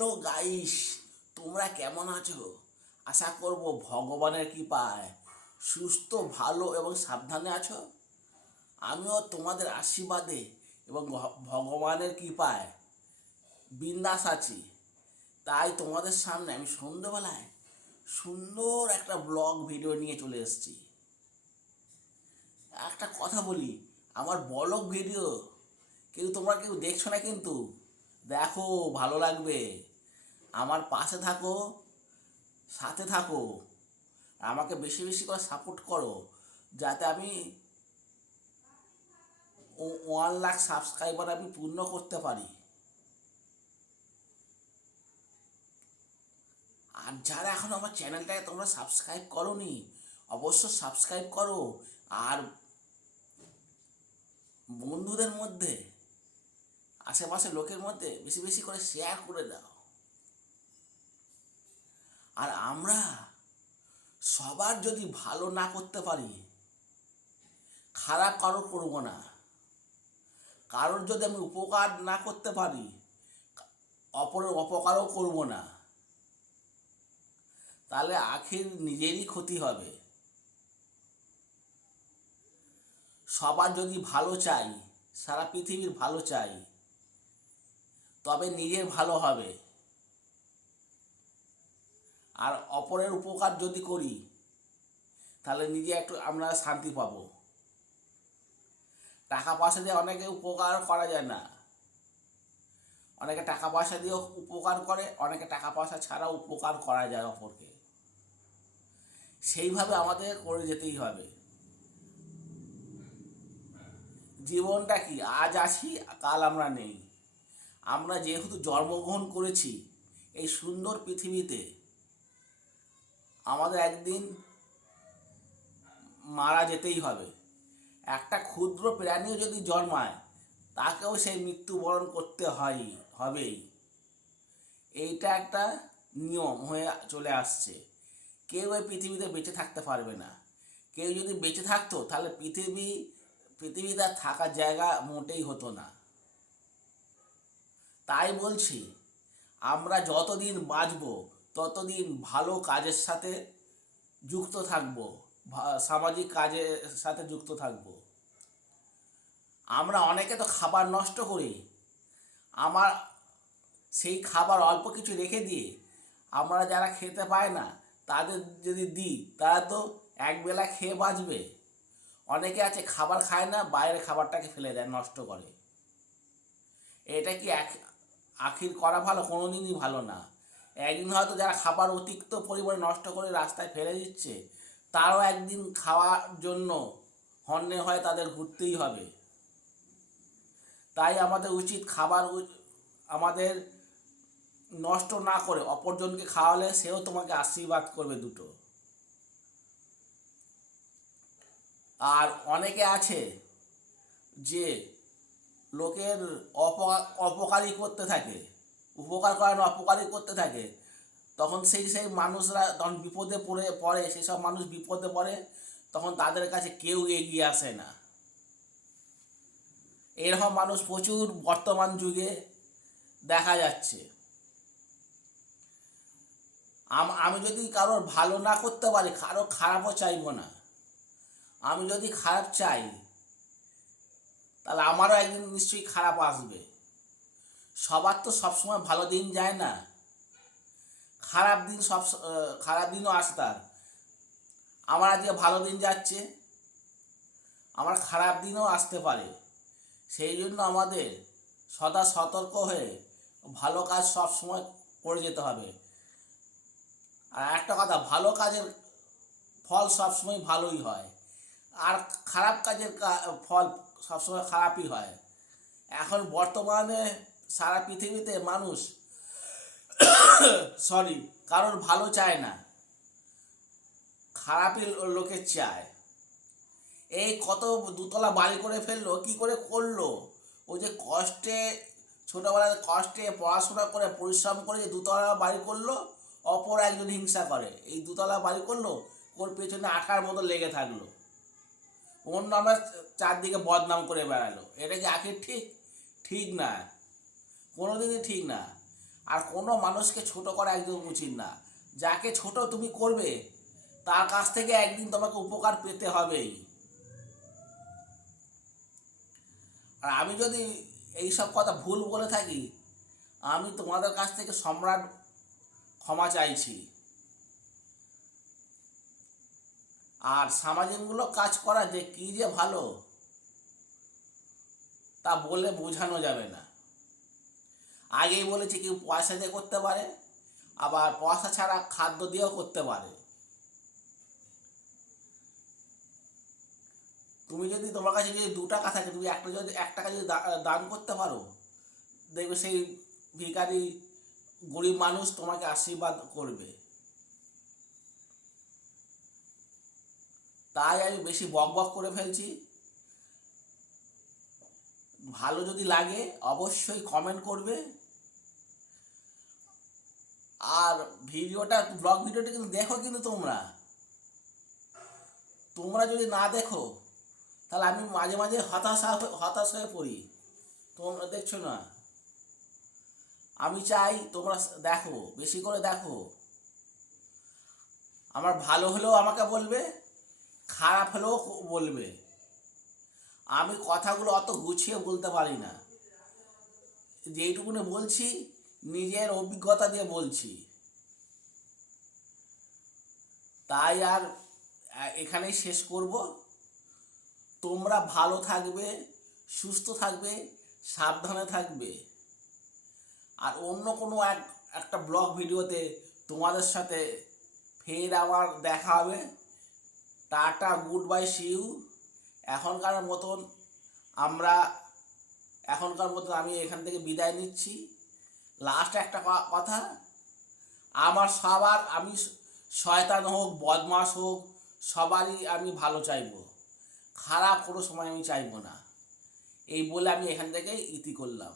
Hello guys? তোমরা কেমন আছো? আশা করব ভগবানের কৃপায়। সুস্থ, ভালো এবং সাবধানে আছো। আমিও তোমাদের আশীর্বাদে এবং ভগবানের কৃপায় বিন্দাস আছি। তাই তোমাদের সামনে আমি সন্ধ্যেবেলায় সুন্দর একটা ব্লগ ভিডিও নিয়ে চলে এসেছি। একটা কথা বলি, আমার ব্লগ ভিডিও কেউ তোমরা কেউ দেখছ না কিন্তু? দেখো, ভালো লাগবে। আমার পাশে থাকো, সাথে থাকো আমাকে বেশি বেশি করে সাপোর্ট করো, যাতে আমি ওয়ান লাখ সাবস্ক্রাইবার আমি পূর্ণ করতে পারি। আর যারা এখন আমার চ্যানেলটাকে তোমরা সাবস্ক্রাইব করোনি অবশ্য সাবস্ক্রাইব করো। আর বন্ধুদের মধ্যে আশেপাশে লোকের মধ্যে বেশি বেশি করে শেয়ার করে দাও। আর আমরা সবার যদি ভালো না করতে পারি, খারাপ কারোর করব না। কারোর যদি আমি উপকার না করতে পারি, অপরের অপকারও করব না। তাহলে আখির নিজেরই ক্ষতি হবে। সবার যদি ভালো চাই, সারা পৃথিবীর ভালো চাই, তবে নিজের ভালো হবে। আর অপরের উপকার যদি করি, তাহলে নিজে একটু আমরা শান্তি পাব। টাকা পয়সা দিয়ে অনেকে উপকার করা যায় না। অনেকে টাকা পয়সা দিয়ে উপকার করে, অনেকে টাকা পয়সা ছাড়া উপকার করা যায় অপরকে। সেইভাবে আমাদের করে যেতেই হবে। জীবনটা কি? আজ আছি, কাল আমরা নেই। আমরা যেহেতু জন্মগ্রহণ করেছি, এই সুন্দর পৃথিবীতে আমাদের একদিন মারা যেতেই হবে। একটা ক্ষুদ্র প্রাণীও যদি জন্মায়, তাকেও সেই মৃত্যুবরণ করতে হয়, হবেই। এইটা একটা নিয়ম হয়ে চলে আসছে। কেউ এই পৃথিবীতে বেঁচে থাকতে পারবে না। কেউ যদি বেঁচে থাকতো, তাহলে পৃথিবী, পৃথিবীতে আর থাকার জায়গা মোটেই হতো না। তাই বলছি, আমরা যতদিন বাঁচব ততদিন ভালো কাজের সাথে যুক্ত থাকব সামাজিক কাজের সাথে যুক্ত থাকব। আমরা অনেকে তো খাবার নষ্ট করি। আমার সেই খাবার অল্প কিছু রেখে দিয়ে আমরা যারা খেতে পায় না, তাদের যদি দিই, তারা তো একবেলা খেয়ে বাঁচবে। অনেকে আছে খাবার খায় না বাইরে খাবারটাকে ফেলে দেয়, নষ্ট করে। এটা কি এক, আখির করা ভালো? কোনো দিনই ভালো না। একদিন হয়তো যারা খাবার অতিরিক্ত পরিমাণে নষ্ট করে রাস্তায় ফেলে দিচ্ছে, তারও একদিন খাওয়ার জন্য হন্যে হয় তাদের ঘুরতেই হবে। তাই আমাদের উচিত খাবার আমাদের নষ্ট না করে অপরজনকে খাওয়ালে সেও তোমাকে আশীর্বাদ করবে দুটো। আর অনেকে আছে যে লোকের অপকার করতে থাকে। উপকার করে না, অপকারই করতে থাকে। তখন সেই সেই মানুষরা তখন বিপদে পড়ে পড়ে সেসব মানুষ বিপদে পড়ে, তখন তাদের কাছে কেউ এগিয়ে আসে না। এরকম মানুষ প্রচুর বর্তমান যুগে দেখা যাচ্ছে। আমি যদি কারোর ভালো না করতে পারি, কারও খারাপও চাইব না। আমি যদি খারাপ চাই, তাহলে আমারও একদিন নিশ্চয়ই খারাপ আসবে। সবার তো সবসময় ভালো দিন যায় না। খারাপ দিন সব, খারাপ দিনও আসতার আমার আজকে ভালো দিন যাচ্ছে, আমার খারাপ দিনও আসতে পারে। সেই জন্য আমাদের সদা সতর্ক হয়ে ভালো কাজ সব সময় করে যেতে হবে। আর একটা কথা, ভালো কাজের ফল সবসময় ভালোই হয়। আর খারাপ কাজের ফল সবসময় খারাপই হয়। এখন বর্তমানে সারা পৃথিবীতে মানুষ সরি কারোর ভালো চায় না। খারাপই লো- লোকের চায়। এই কত দুতলা বাড়ি করে ফেলল, কি করে করল? ও যে কষ্টে ছোটোবেলায় কষ্টে পড়াশোনা করে পরিশ্রম করে যে দুতলা বাড়ি করল, অপর একজন হিংসা করে। এই দুতলা বাড়ি করল, ওর পেছনে আঠার মতো লেগে থাকল। ওর নামে চারদিকে বদনাম করে বেড়ালো। এটা কি আখের ঠিক? ঠিক না কোনোদিনই ঠিক না। আর কোনো মানুষকে ছোট করা একদম উচিত না। যাকে ছোট তুমি করবে, তার কাছ থেকে একদিন তোমাকে উপকার পেতে হবেই। আর আমি যদি এইসব কথা ভুল বলে থাকি, আমি তোমাদের কাছ থেকে সম্রাট ক্ষমা চাইছি। আর সামাজিকমূলক কাজ করা যে কী যে ভালো, তা বলে বোঝানো যাবে না। আগেই বলেছি কেউ পয়সা দিয়ে করতে পারে, আবার পয়সা ছাড়া খাদ্য দিয়েও করতে পারে। তুমি যদি তোমার কাছে যদি দু টাকা থাকে, তুমি একটা যদি, এক টাকা যদি দান করতে পারো, দেখবে সেই ভিখারি গরিব মানুষ তোমাকে আশীর্বাদ করবে। তাই আমি বেশি বক বক করে ফেলছি। ভালো যদি লাগে, অবশ্যই কমেন্ট করবে। আর ভিডিওটা ব্লগ ভিডিওটা কিন্তু দেখো কিন্তু তোমরা। তোমরা যদি না দেখো, তাহলে আমি মাঝে মাঝে হতাশা হতাশ হয়ে পড়ি। তোমরা দেখছ না? আমি চাই তোমরা দেখো, বেশি করে দেখো। আমার ভালো হলেও আমাকে বলবে, খারাপ হলেও বলবে। আমি কথাগুলো অত গুছিয়ে বলতে পারি না। যেইটুকুনি বলছি, নিজের অভিজ্ঞতা দিয়ে বলছি। তাই আর এখানেই শেষ করব। তোমরা ভালো থাকবে, সুস্থ থাকবে, সাবধানে থাকবে। আর অন্য কোনো এক, একটা ব্লগ ভিডিওতে তোমাদের সাথে ফের আবার দেখা হবে। টাটা, গুড বাই সিউ এখনকার মতন আমরা, এখনকার মতন আমি এখান থেকে বিদায় নিচ্ছি। লাস্ট একটা কথা, আমার সবার, আমি শয়তান হোক বদমাস হোক, সবারই আমি ভালো চাইব। খারাপ কোনো সময় আমি চাইব না। এই বলে আমি এখান থেকে ইতি করলাম।